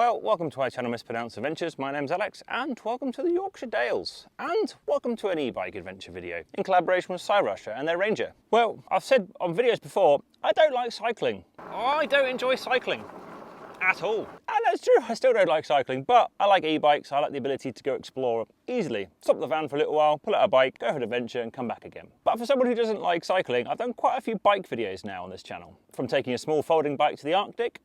Well, welcome to our channel Mispronounced Adventures. My name's Alex and welcome to the Yorkshire Dales and welcome to an e-bike adventure video in collaboration with Cyrusher and their Ranger. Well, I've said on videos before, I don't like cycling. I don't enjoy cycling at all. And that's true, I still don't like cycling, but I like e-bikes. I like the ability to go explore easily. Stop the van for a little while, pull out a bike, go for an adventure and come back again. But for someone who doesn't like cycling, I've done quite a few bike videos now on this channel. From taking a small folding bike to the Arctic,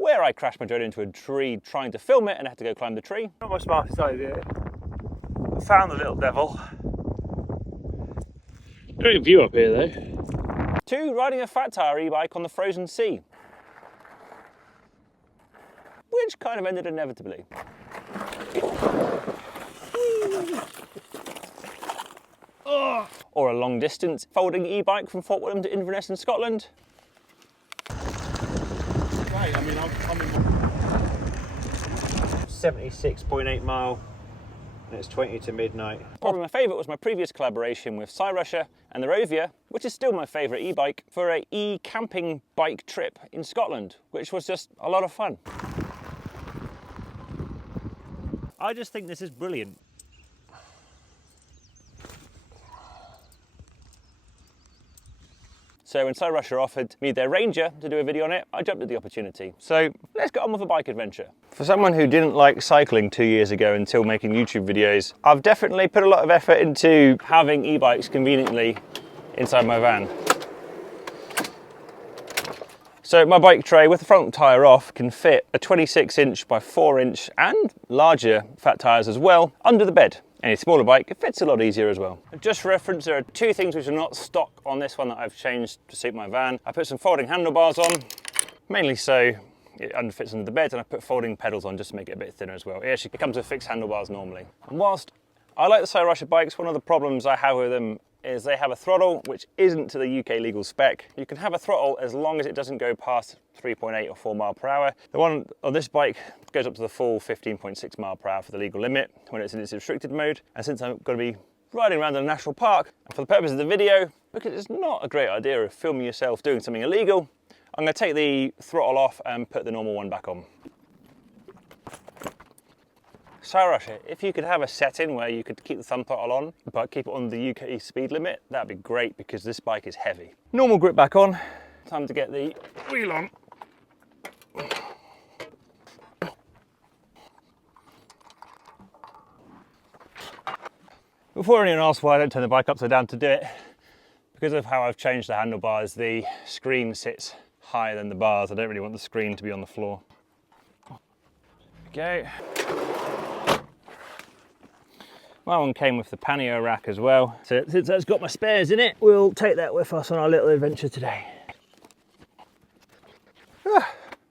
where I crashed my drone into a tree trying to film it and had to go climb the tree. Not my smartest idea. I found the little devil. Great view up here though. To riding a fat tyre e-bike on the frozen sea, which kind of ended inevitably. Or a long distance folding e-bike from Fort William to Inverness in Scotland. Right, I mean I'm in 76.8 mile and it's 20 to midnight. Probably my favourite was my previous collaboration with Cyrusher and the Rovia, which is still my favourite e-bike, for a e-camping bike trip in Scotland, which was just a lot of fun. I just think this is brilliant. So when Cyrusher offered me their Ranger to do a video on it, I jumped at the opportunity. So let's get on with a bike adventure. For someone who didn't like cycling 2 years ago until making YouTube videos, I've definitely put a lot of effort into having e-bikes conveniently inside my van. So my bike tray with the front tyre off can fit a 26-inch by 4-inch and larger fat tyres as well under the bed. Any smaller bike, it fits a lot easier as well. Just for reference, there are two things which are not stock on this one that I've changed to suit my van. I put some folding handlebars on, mainly so it fits under the bed, and I put folding pedals on just to make it a bit thinner as well. It comes with fixed handlebars normally. And whilst I like the Cyrusher bikes, one of the problems I have with them is they have a throttle which isn't to the UK legal spec. You can have a throttle as long as it doesn't go past 3.8 or 4 mile per hour. The one on this bike goes up to the full 15.6 mile per hour for the legal limit when it's in its restricted mode. And since I'm going to be riding around in a national park, and for the purpose of the video, because it's not a great idea of filming yourself doing something illegal, I'm going to take the throttle off and put the normal one back on. Cyrusher, if you could have a setting where you could keep the thumb throttle on, but keep it on the UK speed limit, that'd be great because this bike is heavy. Normal grip back on, time to get the wheel on. Before anyone asks why I don't turn the bike upside down to do it, because of how I've changed the handlebars, the screen sits higher than the bars. I don't really want the screen to be on the floor. Okay. My one came with the pannier rack as well. So since that's got my spares in it, we'll take that with us on our little adventure today.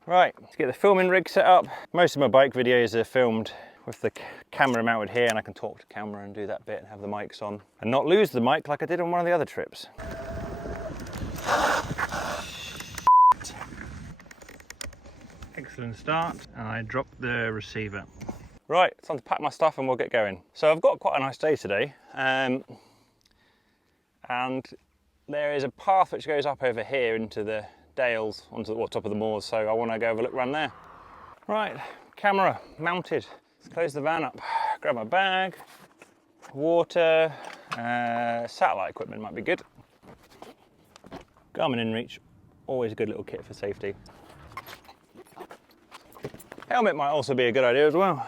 Right, let's get the filming rig set up. Most of my bike videos are filmed with the camera mounted here, and I can talk to camera and do that bit and have the mics on and not lose the mic like I did on one of the other trips. Excellent start, and I dropped the receiver. Right, it's time to pack my stuff and we'll get going. So I've got quite a nice day today, and there is a path which goes up over here into the Dales, onto the top of the moors, so I want to go have a look around there. Right, camera mounted. Let's close the van up, grab my bag, water, satellite equipment might be good. Garmin InReach, always a good little kit for safety. Helmet might also be a good idea as well.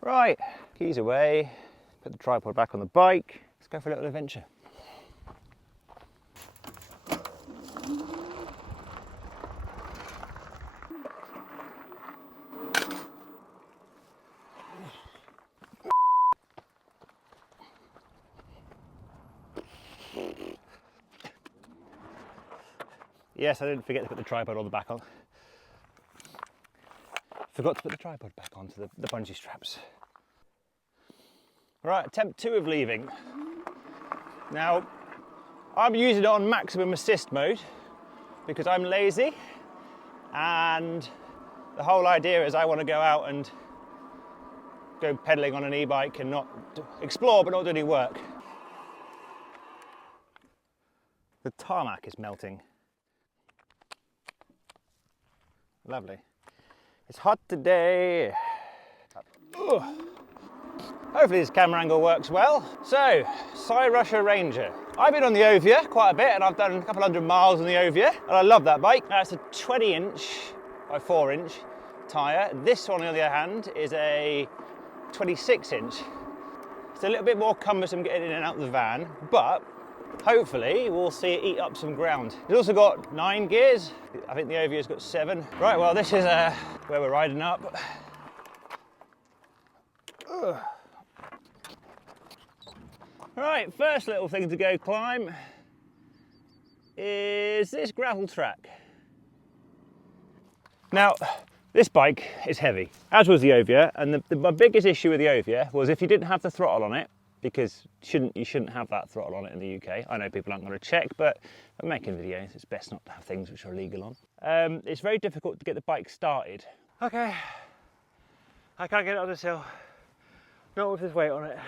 Right, keys away, put the tripod back on the bike. Let's go for a little adventure. Yes, I didn't forget to put the tripod on the back on. Forgot to put the tripod back onto the bungee straps. Right, attempt 2 of leaving. Now, I'm using it on maximum assist mode because I'm lazy, and the whole idea is I want to go out and go pedalling on an e-bike and not explore but not do any work. The tarmac is melting. Lovely. It's hot today. Ugh. Hopefully this camera angle works well. So, Cyrusher Ranger. I've been on the Ovia quite a bit and I've done a couple 100 miles on the Ovia and I love that bike. That's a 20-inch by 4-inch tyre. This one on the other hand is a 26-inch. It's a little bit more cumbersome getting in and out of the van, but hopefully we'll see it eat up some ground. It's also got 9 gears. I think the Ovia's got 7. Right, well this is where we're riding up. Ugh. Right, first little thing to go climb is this gravel track. Now, this bike is heavy, as was the Ovia, and my biggest issue with the Ovia was if you didn't have the throttle on it, because you shouldn't have that throttle on it in the UK. I know people aren't going to check, but I'm making videos, it's best not to have things which are illegal on. It's very difficult to get the bike started. Okay, I can't get it on this hill, not with this weight on it.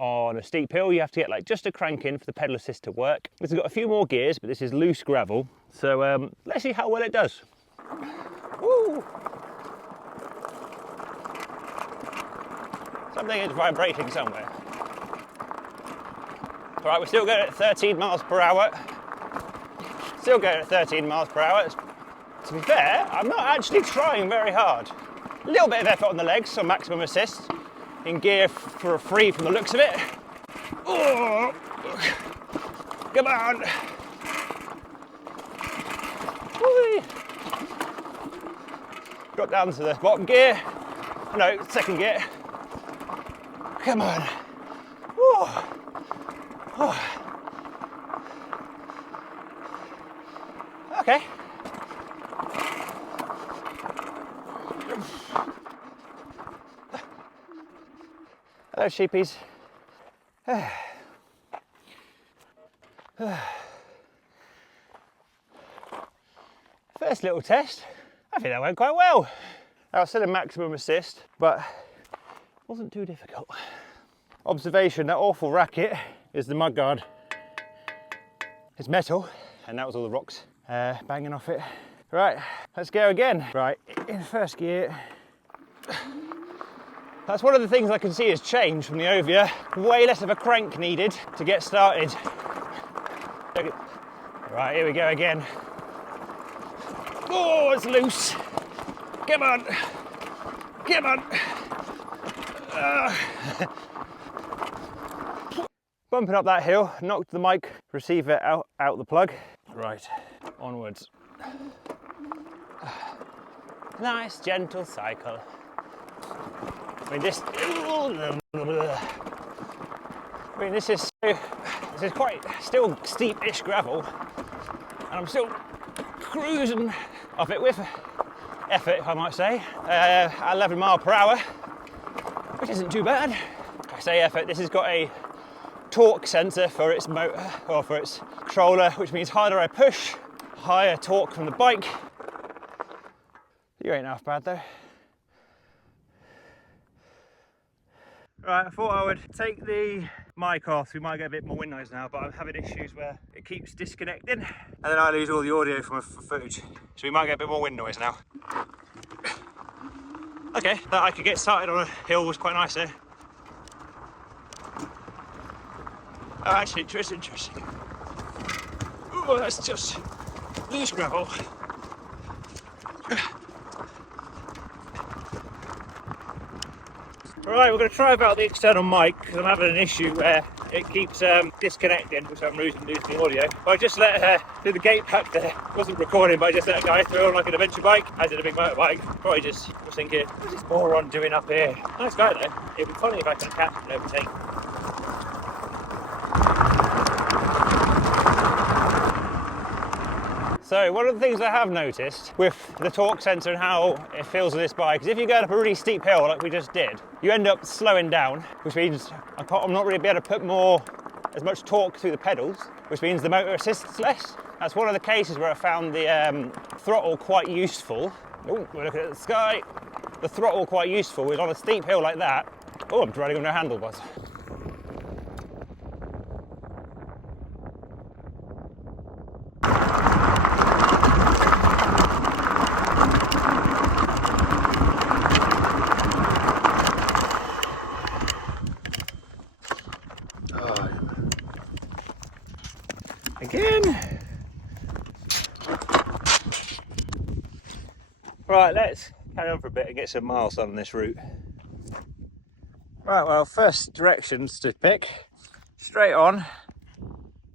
On a steep hill, you have to get like just a crank in for the pedal assist to work. This has got a few more gears, but this is loose gravel. So let's see how well it does. Woo! Something is vibrating somewhere. All right, we're still going at 13 miles per hour. Still going at 13 miles per hour. To be fair, I'm not actually trying very hard. A little bit of effort on the legs, so maximum assist. In gear for a free from the looks of it. Oh, come on. Whee. Drop down to the bottom gear. No, second gear. Come on. Oh. Oh. Okay. Hello, sheepies. First little test. I think that went quite well. I was still in maximum assist, but wasn't too difficult. Observation, that awful racket is the mudguard. It's metal, and that was all the rocks banging off it. Right, let's go again. Right, in first gear. That's one of the things I can see has changed from the Ovia. Way less of a crank needed to get started. Right, here we go again. Oh, it's loose. Come on. Come on. Bumping up that hill, knocked the mic receiver out the plug. Right, onwards. Nice, gentle cycle. I mean, this is quite still steep-ish gravel, and I'm still cruising off it with effort, if I might say, at 11 miles per hour, which isn't too bad. I say effort. This has got a torque sensor for its motor or for its controller, which means harder I push, higher torque from the bike. You ain't half bad though. Right, I thought I would take the mic off, so we might get a bit more wind noise now, but I'm having issues where it keeps disconnecting and then I lose all the audio from footage. So we might get a bit more wind noise now. Okay, that I could get started on a hill was quite nice there. Oh, actually, it's interesting. Oh, that's just loose gravel. Right, we're going to try about the external mic because I'm having an issue where it keeps disconnecting, which I'm losing the audio. But I just let her do the gate pack there. Wasn't recording, but I just let a guy through on like an adventure bike, as in a big motorbike. Probably just was thinking, what's this moron doing up here? Nice guy though. It'd be funny if I could catch him and overtake. So one of the things I have noticed with the torque sensor and how it feels with this bike is if you go up a really steep hill like we just did, you end up slowing down, which means I'm not really able to put as much torque through the pedals, which means the motor assists less. That's one of the cases where I found the throttle quite useful. Oh, we're looking at the sky. The throttle quite useful is on a steep hill like that. Oh, I'm riding on no handlebars. Again. Right, let's carry on for a bit and get some miles on this route. Right, well, first directions to pick, straight on,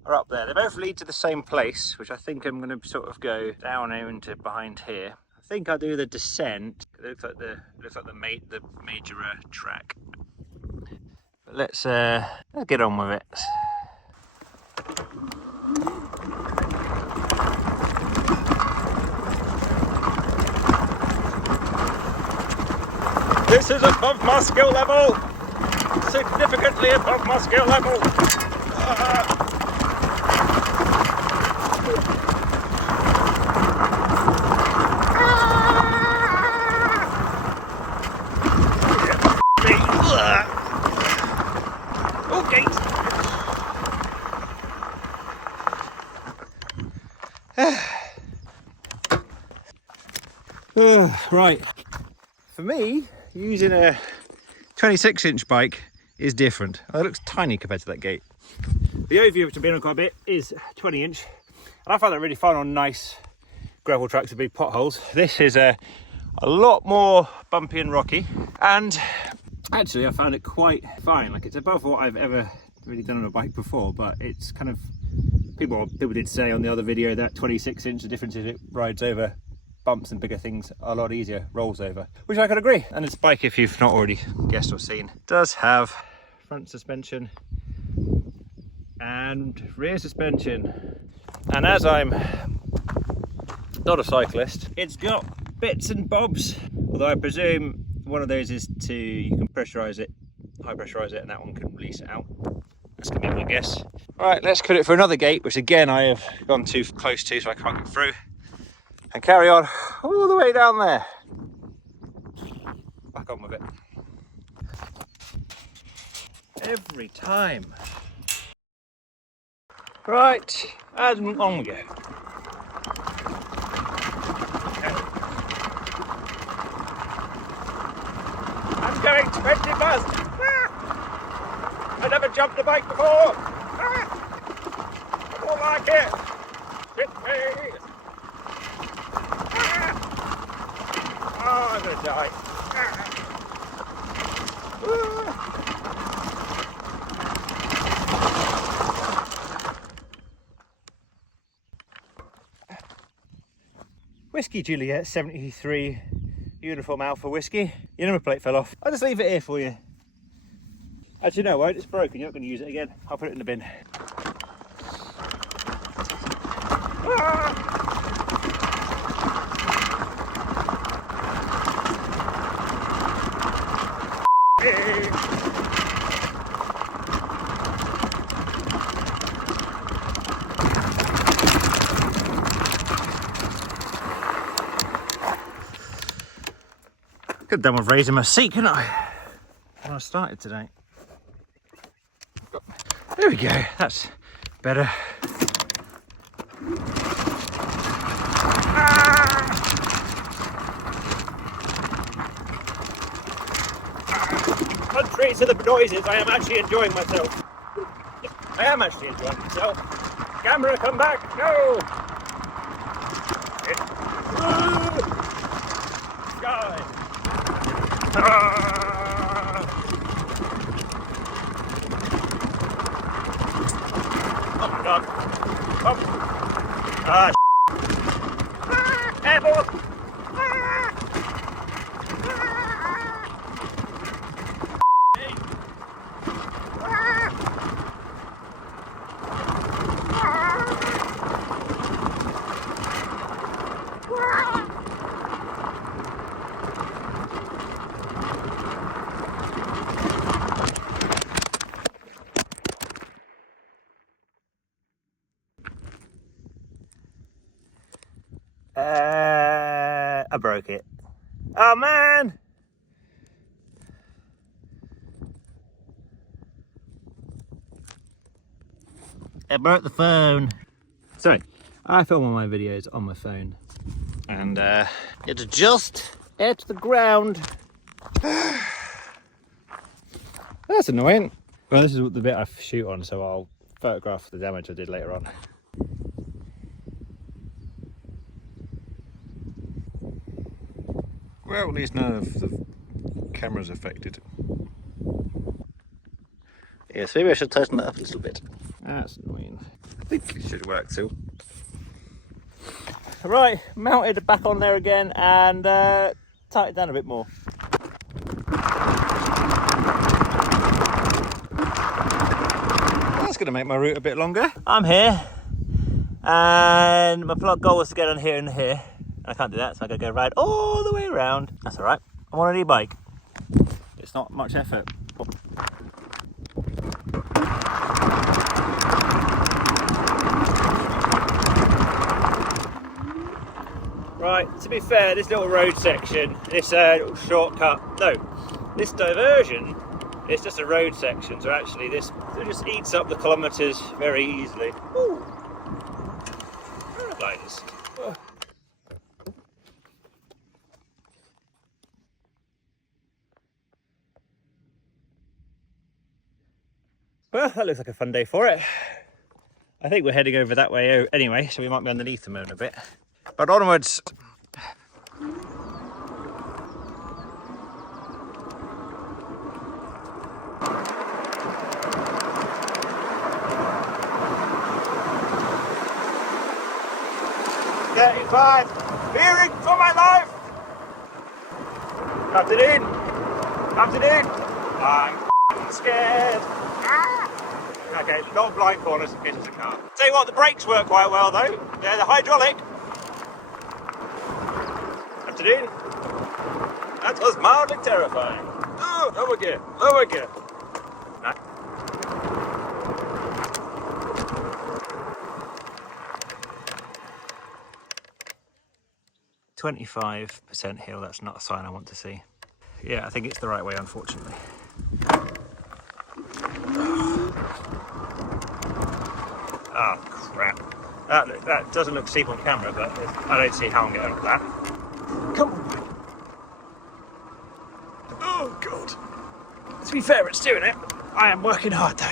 are up there. They both lead to the same place, which I think I'm going to sort of go down into behind here. I think I'll do the descent. It looks like the major track. But let's get on with it. This is above my skill level! Significantly above my skill level! Okay. Right. For me, using a 26-inch bike is different. Oh, it looks tiny compared to that gate. The overview, which I've been on quite a bit, is 20-inch. And I find that really fun on nice gravel tracks with big potholes. This is a lot more bumpy and rocky. And actually, I found it quite fine. Like, it's above what I've ever really done on a bike before, but it's kind of, people did say on the other video that 26-inch, the difference is it rides over bumps and bigger things a lot easier, rolls over, which I could agree. And this bike, if you've not already guessed or seen, does have front suspension and rear suspension. And as I'm not a cyclist, it's got bits and bobs, although I presume one of those is you can pressurize it, high pressurize it, and that one can release it out. That's gonna be my guess. All right, let's cut it for another gate, which again I have gone too close to, so I can't get through, and carry on all the way down there. Back on with it. Every time. Right, and on we go. I'm going 20 fast. I never jumped a bike before. I don't like it. Hit me. Oh, I'm gonna die. Whiskey Juliet 73 Uniform Alpha Whiskey. Your number plate fell off. I'll just leave it here for you. Actually, no, I won't. It's broken. You're not going to use it again. I'll put it in the bin. Could have done with raising my seat, couldn't I? When I started today. There we go, that's better. Contrary to the noises, I am actually enjoying myself. I am actually enjoying myself. Camera, come back! No! Sky! Oh my god. Oh. Airborne! I broke it. Oh man! I burnt the phone. So, I film all my videos on my phone. And it's just at the ground. That's annoying. Well, this is the bit I shoot on, so I'll photograph the damage I did later on. Well, at least none of the camera's affected. Yes, maybe I should tighten that up a little bit. That's annoying. I think it should work too. Right, mounted it back on there again and tighten it down a bit more. That's going to make my route a bit longer. I'm here and my goal was to get on here and here. I can't do that, so I gotta go ride all the way around. That's all right. I'm on an e-bike. It's not much effort. Right, to be fair, this little road section, this little shortcut, no, this diversion, it's just a road section, so actually this it just eats up the kilometres very easily. Ooh. Paragliders. Oh. Well, that looks like a fun day for it. I think we're heading over that way anyway, so we might be underneath the moon a bit. But onwards. "35, fearing for my life." Captain in. Captain in. I'm scared. Okay, not blind corners in case there's a car. Tell you what, the brakes work quite well though. They're the hydraulic. Captain in. That was mildly terrifying. Oh, lower gear, lower gear. No. 25% hill, that's not a sign I want to see. Yeah, I think it's the right way, unfortunately. Oh, crap. That doesn't look steep on camera, but I don't see how I'm getting over that. Come on. Oh, God. To be fair, it's doing it. I am working hard, though.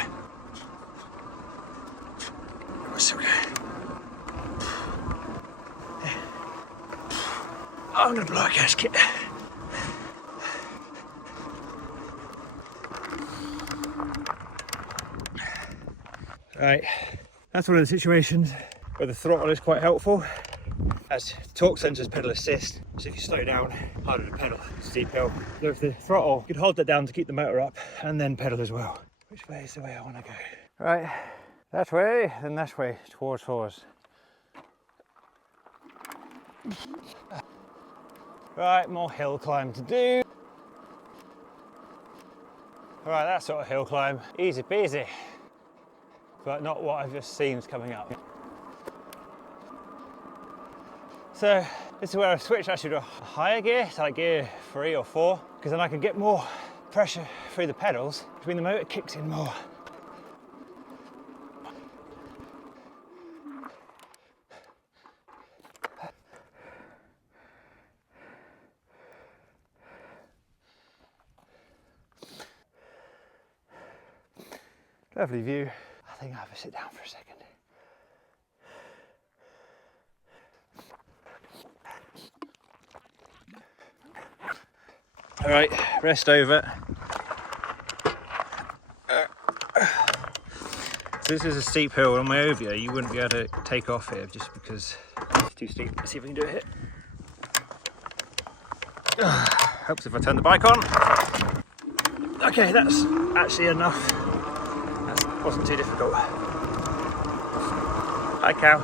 We're still going. I'm going to blow a gasket. Right, that's one of the situations where the throttle is quite helpful, as torque sensors pedal assist, so if you slow down, harder to pedal, steep hill. So if the throttle, you could hold that down to keep the motor up and then pedal as well. Which way is the way I want to go? Right, that way, then that way, towards horse. Right, more hill climb to do. Right, that sort of hill climb, easy peasy. But not what I've just seen is coming up. So this is where I switch actually to a higher gear, so like gear 3 or 4, because then I can get more pressure through the pedals, which means the motor kicks in more. Lovely view. I think I have to sit down for a second. All right, rest over. So this is a steep hill. On my over, you wouldn't be able to take off here just because it's too steep. Let's see if we can do it here. Helps if I turn the bike on. Okay, that's actually enough. That wasn't too difficult. Hi, cow.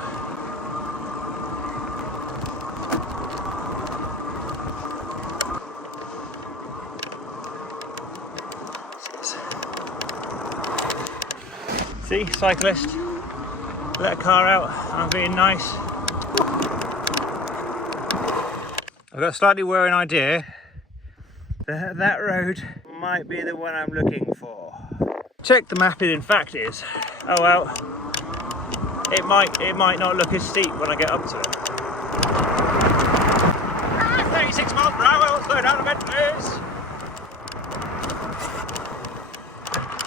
See, cyclist, let a car out, I'm being nice. I've got a slightly worrying idea that that road might be the one I'm looking for. Check the map, it in fact is. Oh well, it might not look as steep when I get up to it. 36 miles per hour, slow down a bit please.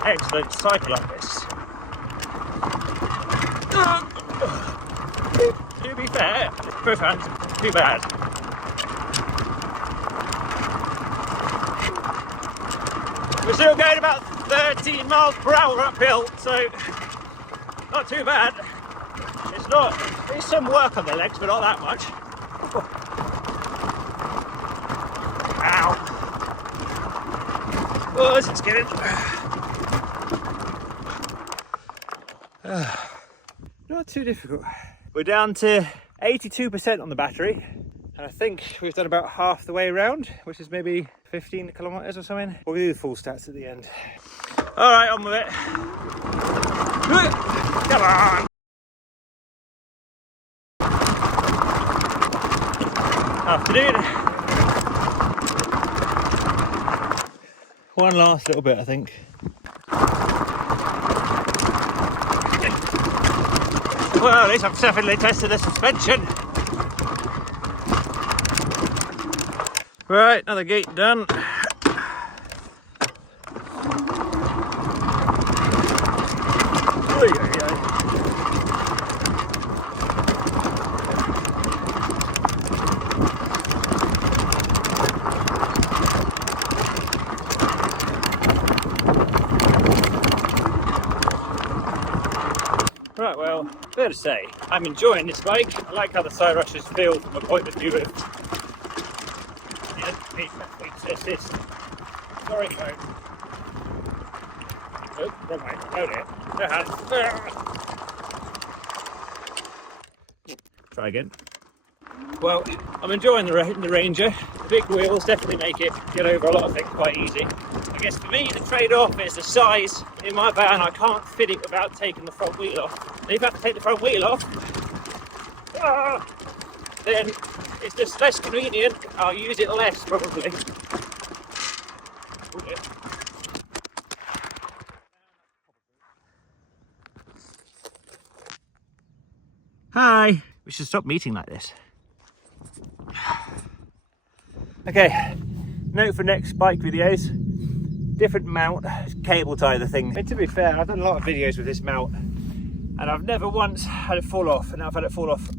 Excellent cycle up this. To be fair, both hands, too bad. We're still going about 13 miles per hour uphill, so not too bad. There's some work on the legs, but not that much. Ow. Oh, this is getting... not too difficult. We're down to 82% on the battery, and I think we've done about half the way around, which is maybe 15 kilometers or something. We'll do the full stats at the end. All right, on with it. Come on. Afternoon. One last little bit, I think. Well, at least I've definitely tested the suspension. Right, another gate done. Right, well, fair to say, I'm enjoying this bike. I like how the Cyrushers feel from a point of view of assist. Sorry, no. Oh, wrong way. Hold it. No hands. Try again. Well, I'm enjoying the Ranger. The big wheels definitely make it get over a lot of things quite easy. I guess for me, the trade-off is the size. In my van, I can't fit it without taking the front wheel off. And if I have to take the front wheel off, then it's just less convenient. I'll use it less, probably. Hi! We should stop meeting like this. Okay, note for next bike videos. Different mount, cable tie the thing. And to be fair, I've done a lot of videos with this mount and I've never once had it fall off, and now I've had it fall off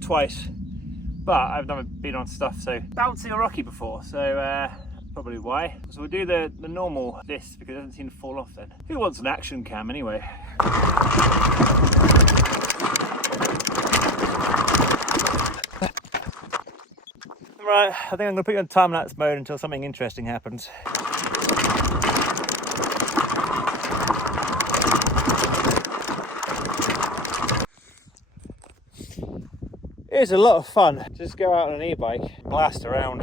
twice. But I've never been on stuff so bouncy or rocky before, so probably why. So we'll do the normal this because it doesn't seem to fall off then. Who wants an action cam anyway? Right, I think I'm going to put you on time-lapse mode until something interesting happens. It's a lot of fun. Just go out on an e-bike, blast around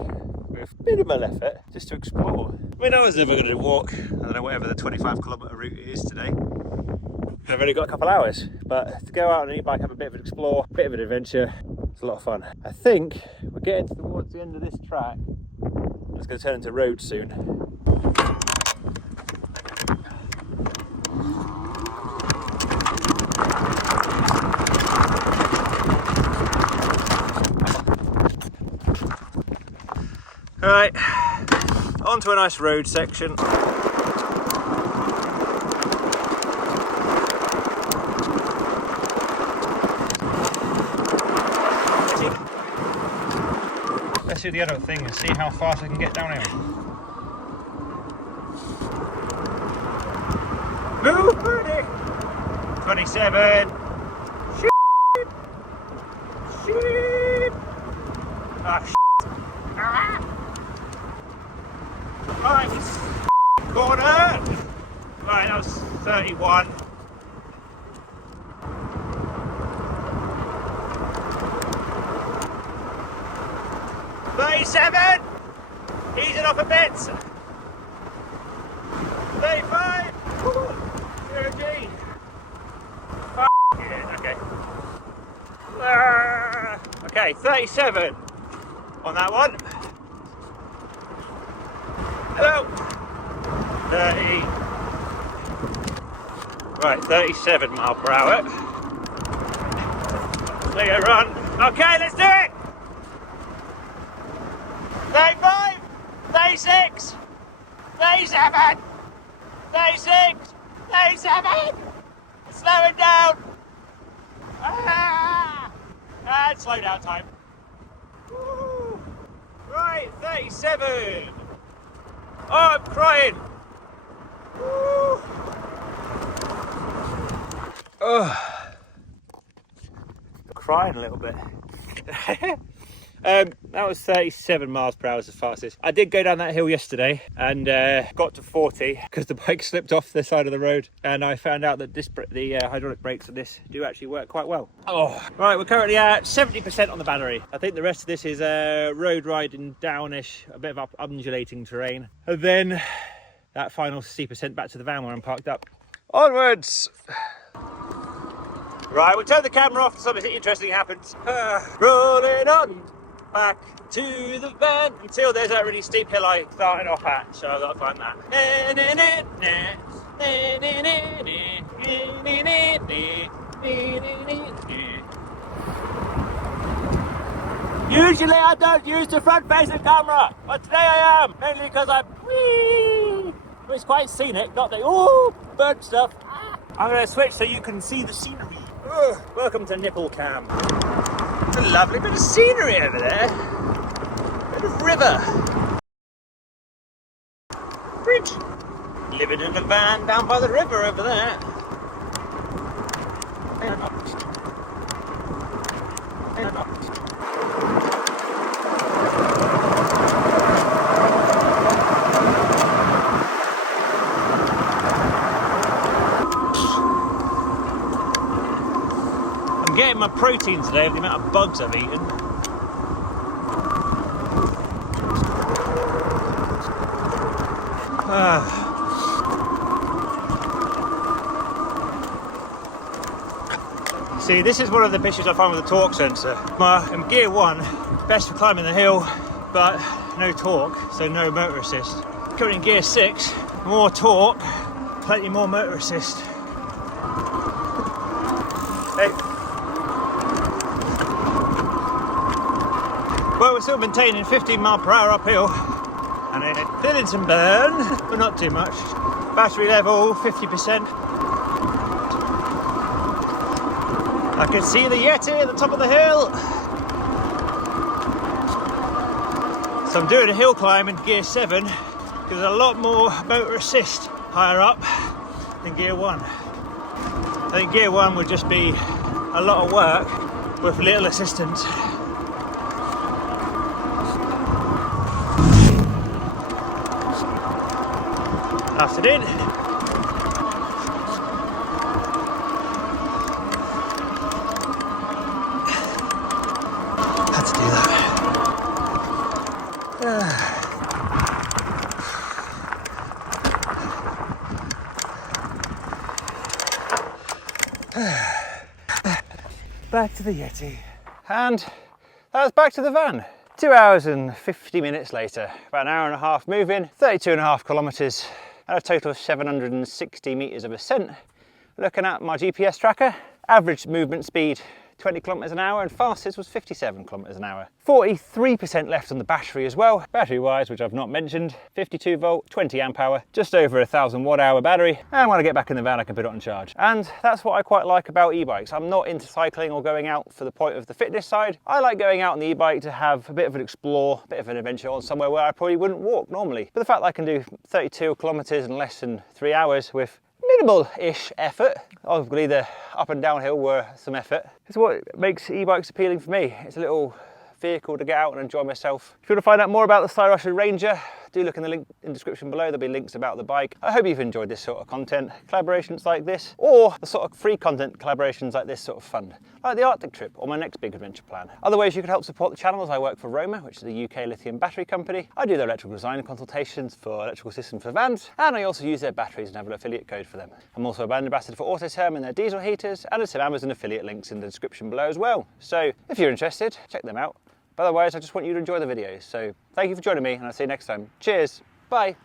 with minimal effort, just to explore. I mean, I was never going to walk, I don't know, whatever the 25-kilometre route is today. I've only got a couple hours, but to go out on an e-bike, have a bit of an explore, a bit of an adventure, it's a lot of fun. I think we're getting towards the end of this track. It's going to turn into road soon. Right, onto a nice road section. Let's do the other thing and see how fast I can get down here. Move, birdie! 27. Sheep! Sheep! Ah, shit. Ah. Right, corner! Right, that was 31. Easing off a bit. 35. Come on. 13. Yeah, okay. Okay, 37 on that one. Hello. 30. Right, 37 mile per hour. Clear run. Okay, let's do it. 35, 36, 37, 36, 37. Slow it down. And slow down time. Woo. Right, 37. Oh, I'm crying. Woo. Crying a little bit. That was 37 miles per hour as the fastest. I did go down that hill yesterday and got to 40 because the bike slipped off the side of the road, and I found out that the hydraulic brakes on this do actually work quite well. Oh, right, we're currently at 70% on the battery. I think the rest of this is road riding downish, a bit of undulating terrain, and then that final steep ascent back to the van where I'm parked up. Onwards! Right, we'll turn the camera off and something interesting happens. Rolling on back to the van until there's that really steep hill I started off at, so I've got to climb that. Usually I don't use the front-facing camera, but today I am, mainly because it's quite scenic, not the bird stuff. I'm going to switch so you can see the scenery. Welcome to Nipple Cam. It's a lovely bit of scenery over there. Bit of river. Bridge. Living in a van down by the river over there. Getting my protein today of the amount of bugs I've eaten. See, this is one of the issues I find with the torque sensor. I'm gear 1, best for climbing the hill, but no torque, so no motor assist. Currently in gear 6, more torque, plenty more motor assist. Hey. Well, we're still maintaining 15 mile per hour uphill, and then feeling some burn, but not too much. Battery level 50%. I can see the Yeti at the top of the hill. So I'm doing a hill climb in gear 7 because there's a lot more motor assist higher up than gear 1. I think gear 1 would just be a lot of work with little assistance. That's it in. Had to do that. Back to the Yeti. And that was back to the van. 2 hours and 50 minutes later, about an hour and a half moving, 32.5 kilometres, and a total of 760 metres of ascent. Looking at my GPS tracker, average movement speed 20 kilometres an hour, and fastest was 57 kilometres an hour. 43% left on the battery as well. Battery wise, which I've not mentioned, 52 volt, 20 amp hour, just over 1000 watt hour battery. And when I get back in the van, I can put it on charge. And that's what I quite like about e-bikes. I'm not into cycling or going out for the point of the fitness side. I like going out on the e-bike to have a bit of an explore, a bit of an adventure on somewhere where I probably wouldn't walk normally. But the fact that I can do 32 kilometres in less than 3 hours with minimal-ish effort. Obviously the up and downhill were some effort. It's what makes e-bikes appealing for me. It's a little vehicle to get out and enjoy myself. If you want to find out more about the Cyrusher Ranger, do look in the link in the description below. There'll be links about the bike. I hope you've enjoyed this sort of content, collaborations like this, or the sort of free content collaborations like this sort of fun, like the Arctic trip or my next big adventure plan. Other ways you could help support the channel is I work for Roma, which is a UK lithium battery company. I do their electrical design consultations for electrical systems for vans, and I also use their batteries and have an affiliate code for them. I'm also a brand ambassador for Autotherm and their diesel heaters, and there's some Amazon affiliate links in the description below as well. So if you're interested, check them out. But otherwise, I just want you to enjoy the videos. So thank you for joining me, and I'll see you next time. Cheers. Bye.